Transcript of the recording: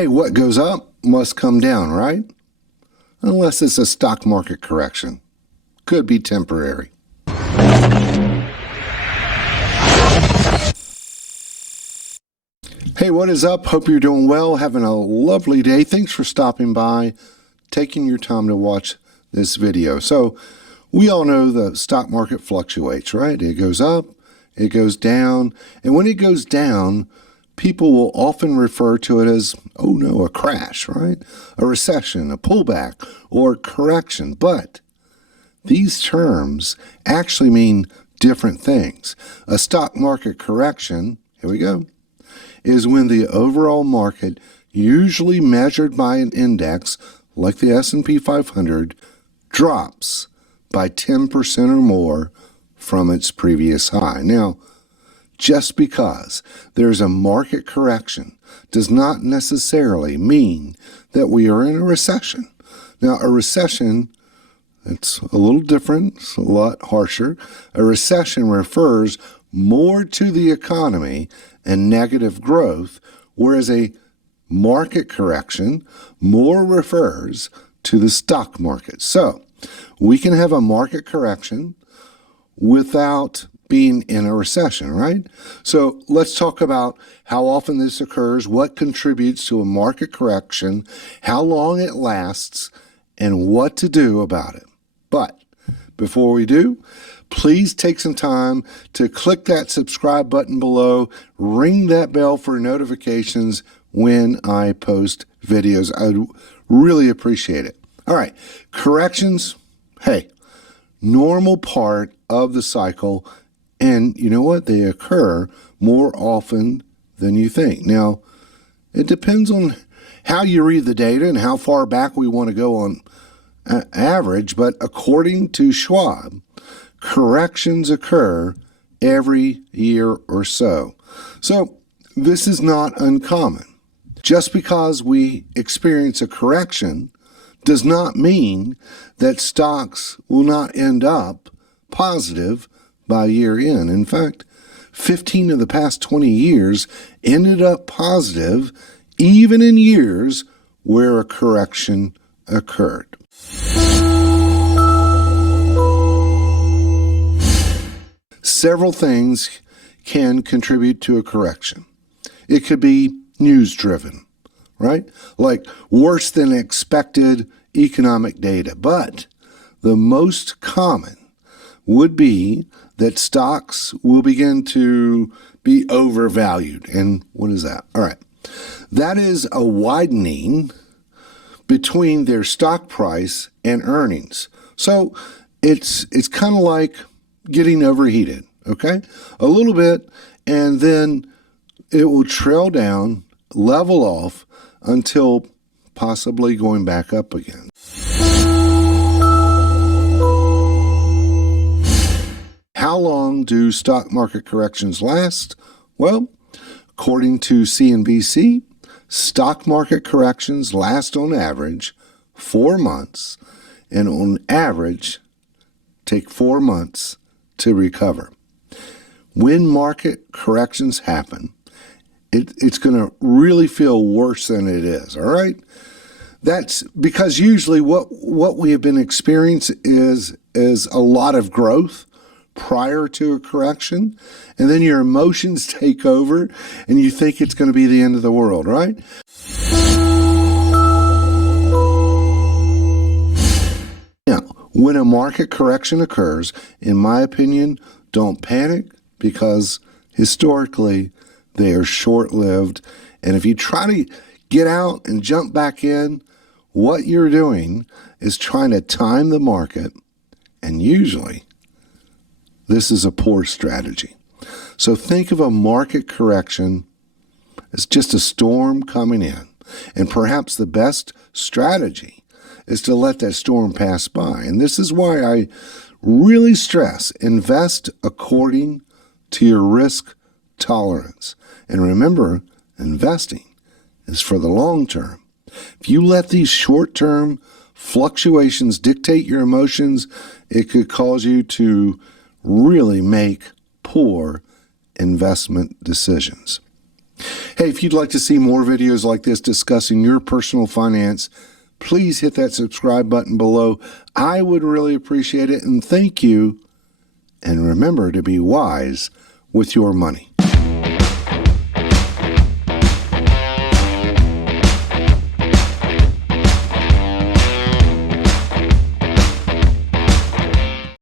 Hey, what goes up must come down, right? Unless it's a stock market correction. Could be temporary. Hey, what is up? Hope you're doing well, having a lovely day. Thanks for stopping by, taking your time to watch this video. So, we all know the stock market fluctuates, right? It goes up, it goes down, and when it goes down, people will often refer to it as, oh no, a crash, right? A recession, a pullback, or correction. But these terms actually mean different things. A stock market correction, here we go, is when the overall market, usually measured by an index like the S&P 500, drops by 10% or more from its previous high. Now, just because there's a market correction does not necessarily mean that we are in a recession. Now, a recession, it's a little different, it's a lot harsher. A recession refers more to the economy and negative growth, whereas a market correction more refers to the stock market. So, we can have a market correction without being in a recession, right? So let's talk about how often this occurs, what contributes to a market correction, how long it lasts, and what to do about it. But before we do, please take some time to click that subscribe button below, ring that bell for notifications when I post videos. I'd really appreciate it. All right, corrections, hey, normal part of the cycle. And you know what? They occur more often than you think. Now, it depends on how you read the data and how far back we want to go on average, but according to Schwab, corrections occur every year or so. So this is not uncommon. Just because we experience a correction does not mean that stocks will not end up positive by year end. In fact, 15 of the past 20 years ended up positive, even in years where a correction occurred. Several things can contribute to a correction. It could be news-driven, right? Like worse than expected economic data. But the most common would be that stocks will begin to be overvalued. And what is that? All right. That is a widening between their stock price and earnings. So it's kind of like getting overheated, okay? A little bit, and then it will trail down, level off, until possibly going back up again. How long do stock market corrections last? Well, according to CNBC, stock market corrections last on average 4 months, and on average take 4 months to recover. When market corrections happen, it's going to really feel worse than it is, all right? That's because usually what we have been experiencing is a lot of growth prior to a correction, and then your emotions take over and you think it's going to be the end of the world, right? Now, when a market correction occurs, in my opinion, don't panic, because historically they are short-lived, and if you try to get out and jump back in, what you're doing is trying to time the market, and usually this is a poor strategy. So think of a market correction as just a storm coming in. And perhaps the best strategy is to let that storm pass by. And this is why I really stress invest according to your risk tolerance. And remember, investing is for the long term. If you let these short-term fluctuations dictate your emotions, it could cause you to really make poor investment decisions. Hey, if you'd like to see more videos like this discussing your personal finance, please hit that subscribe button below. I would really appreciate it, and thank you. And remember to be wise with your money.